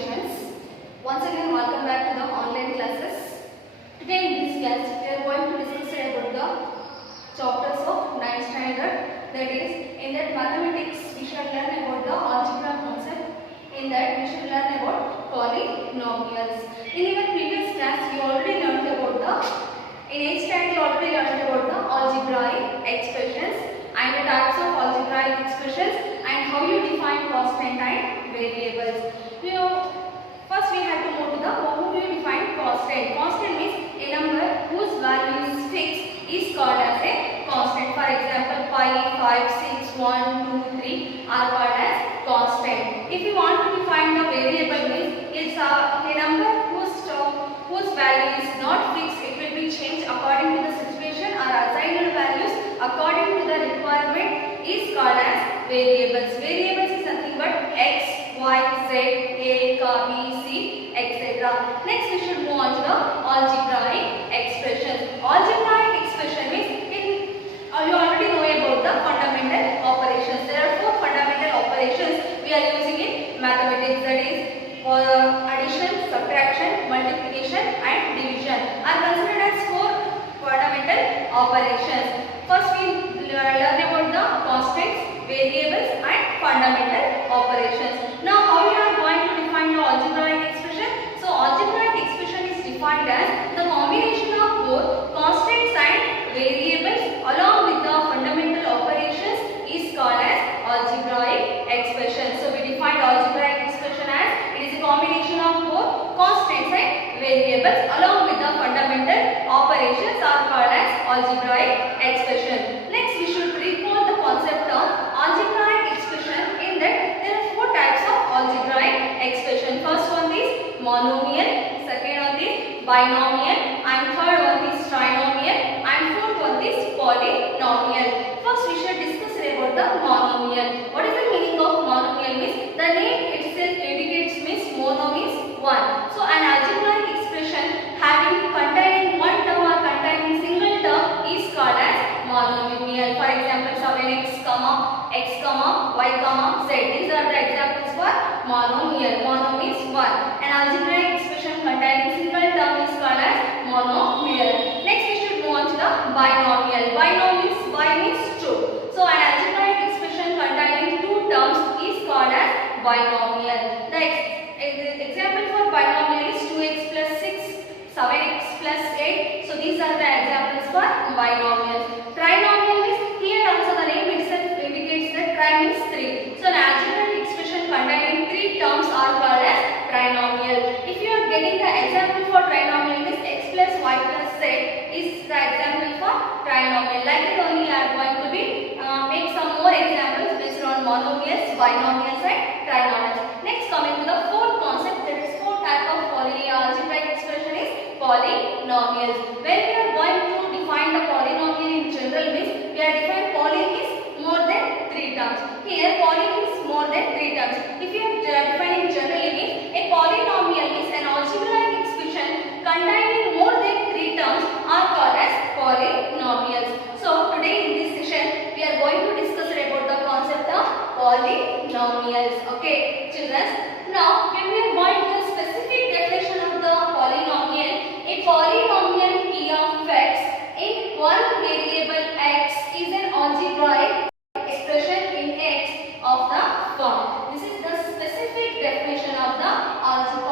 students. Once again welcome back to the online classes. Today in this class we are going to discuss about the chapters of 9th standard. That is, in that mathematics we shall learn about the algebra concept. In that we shall learn about polynomials. In our previous class we already learned about in 8th standard we already learned about the algebraic expressions and the types of algebraic expressions and how you define constant and variables. First we have to move to the how do you define constant. Constant means a number whose value is fixed is called as a constant. For example, pi, 5, 6, 1, 2, 3 are called as constant. If you want to define the variable means it's a number whose value is not fixed. It will be changed according to the situation or assigned values according to the requirement is called as variables. Variables is nothing but x, y, z, a, b, c, etc. Next we should move on to the algebraic expressions. Algebraic expression means you already know about the fundamental operations. There are four fundamental operations we are using in mathematics, that is addition, subtraction, multiplication and division are considered as four fundamental operations. First we learn about the constants, variables and fundamental operations. Now how we are going to define the algebraic expression? So algebraic expression is defined as the combination of both constants and variables along with the fundamental operations is called as algebraic expression. So we defined algebraic expression as it is a combination of both constants and variables along with the fundamental operations are called as algebraic expression. Next we should recall the concept of algebraic expression. In that there are four types of algebraic expression. First one is monomial, second one is binomial and third one is trinomial and fourth one is polynomial. First we should discuss about the monomial. What is the meaning of monomial means? The name itself indicates means mono means one. So an algebraic expression having containing one term or containing single term is called as monomial. For example, 7x, x, y, z. These are the examples for monomial. Mono means one. An algebraic expression containing single term is called as monomial. Next we should move on to the binomial. Bi means two. So an algebraic expression containing two terms is called as binomial. The example for binomial is 2x plus 6, 7x plus 8. So these are the examples for binomials. Trinomial means here also the name itself indicates that tri means 3. So an algebraic expression containing 3 terms are called as trinomial. If you are getting the example for trinomial means x plus y plus z is the example for trinomial. Like that only I am going to be make some more examples based on monomials, binomials and trinomials. Next coming to the fourth concept, there is four type of algebraic expression is polynomials. When we are going to define the polynomial in general means we are defining poly is more than 3 terms. Here poly is more than 3 terms. If you are defining generally means a polynomial is an algebraic expression containing more than 3 terms are called as polynomials. So today in this session we are going to discuss about the concept of polynomials. Okay children, now when we are going to the specific definition of the polynomial, a polynomial p of x in one variable x is an algebraic expression in x of the form. This is the specific definition of the algebraic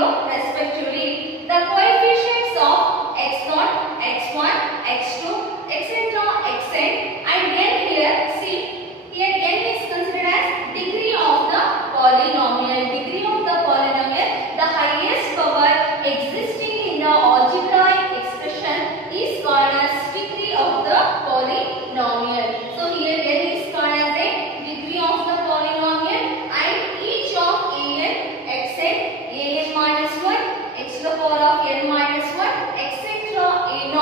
0 respectively. The coefficients of x0, x1, x2, etc. xn and n here. See, here n is considered as degree of the polynomial. Degree of the polynomial, the highest power existing in the algebraic expression is called as degree of the polynomial. So here n is called as a degree of the polynomial and each of an, xn, an minus 1, x to the power of n minus 1, etc. a0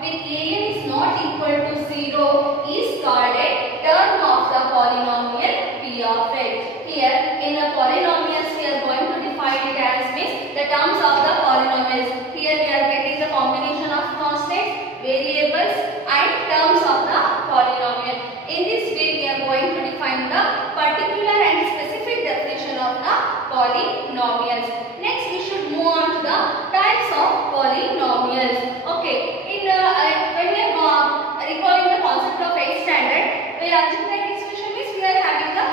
with an is not equal to 0 is called a term of the polynomial p of x. Here in the polynomials we are going to define it as means the terms of the polynomials. Here we are getting the combination of constants, variables and terms of the polynomial. In this way we are going to define the particular and specific definition of the polynomials. Next we should move on to the types of polynomials. Okay, in when we are recalling the concept of 8th standard, where algebraic expression means we are having the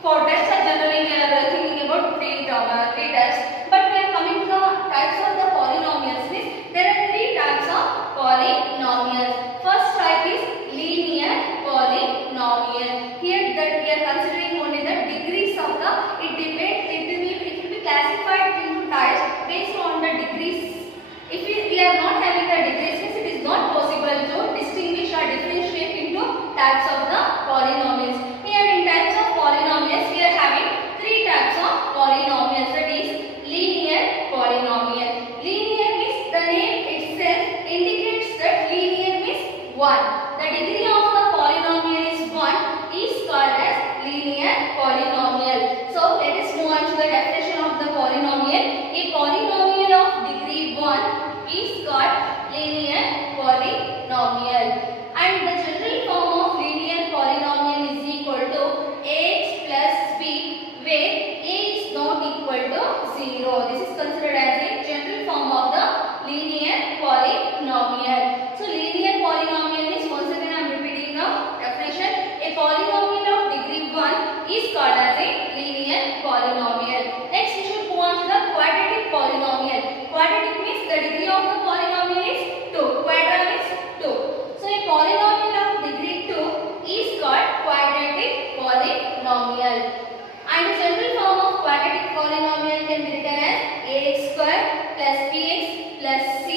4 types, or generally we are thinking about 3 types, but we are coming to the types of the polynomials means there are 3 types of polynomials. First type is linear polynomial. Here that we are considering only the degrees of the, it will be classified into types based on the degrees. If we are not having the degrees, means it is not possible to distinguish or differentiate into types of the polynomials. Here in types of polynomials we are having 3 types of polynomials, that is linear polynomial. Linear means the name itself indicates that linear means 1. The degree of the polynomial is 1 is called as linear polynomial. So let us move on to the definition of the polynomial. A polynomial of degree 1 is called linear polynomial. And the general form of linear polynomial is equal to ax plus b, where a is not equal to 0. This is considered as a general form of the linear polynomial. So linear polynomial means, once again I am repeating the definition, a polynomial of degree 1 is called as a linear polynomial. Next we should move on to the quadratic polynomial. Quadratic means the degree of the polynomial is 2. Quadra means 2. So a polynomial of degree 2 is called quadratic polynomial. And the general form of quadratic polynomial can be written as ax square plus bx plus c,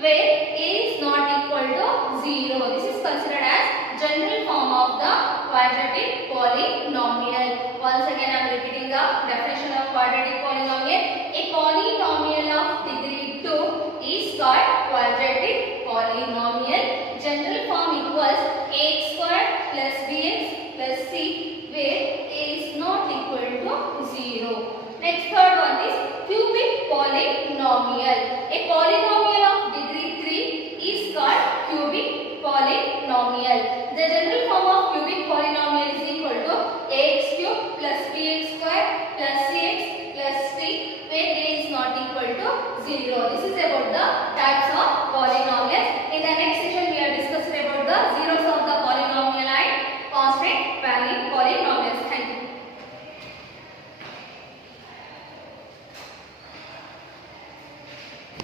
where a is not equal to 0. This is considered as general form of the quadratic polynomial. Once again I am repeating the definition of quadratic polynomial. A polynomial of degree 2 is called quadratic polynomial. General form equals ax square plus bx plus c, where a is not equal to 0. Next, third one is cubic polynomial. A polynomial of degree 3 is called cubic polynomial. The general form of cubic polynomial is equal to ax cube plus bx square plus cx plus 3, where a is not equal to 0. This is a